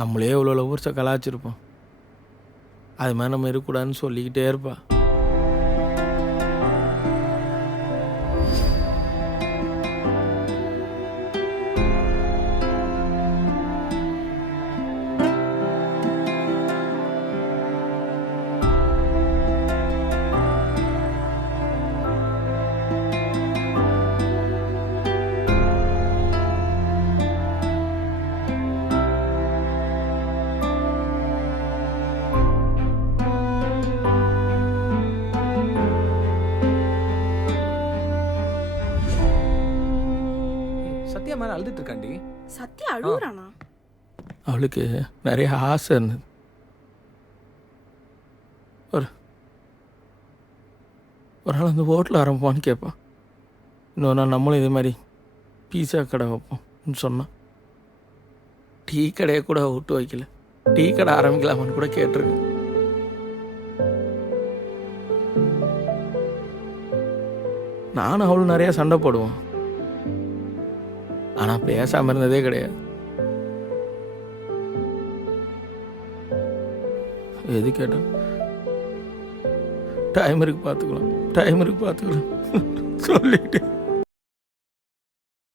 நம்மளே எவ்வளோ லவ்வர்ஸை கலாச்சிருப்போம். அது மாதிரி நம்ம இருக்கக்கூடாதுன்னு சொல்லிக்கிட்டே இருப்பா. சத்யா மேல அழுதுட்டு இருக்காண்டி. சத்யா அழுகுறானா? அவளுக்கு நிறைய ஆசை இருந்தது. ஒரு நாள் அந்த ஹோட்டலில் ஆரம்பிப்பான்னு கேட்பான். இன்னொரு நாள் நம்மளும் இதே மாதிரி பீஸா கடை வைப்போம்னு சொன்னான். டீ கடையை கூட விட்டு வைக்கல. டீ கடை ஆரம்பிக்கலாமான்னு கூட கேட்டிருக்கு. நானும் அவளும் நிறையா சண்டை போடுவோம். ஆனால் பேசாமல் இருந்ததே கிடையாது. எது கேட்டால் டைம் இருக்கு பார்த்துக்கலாம் சொல்லிட்டு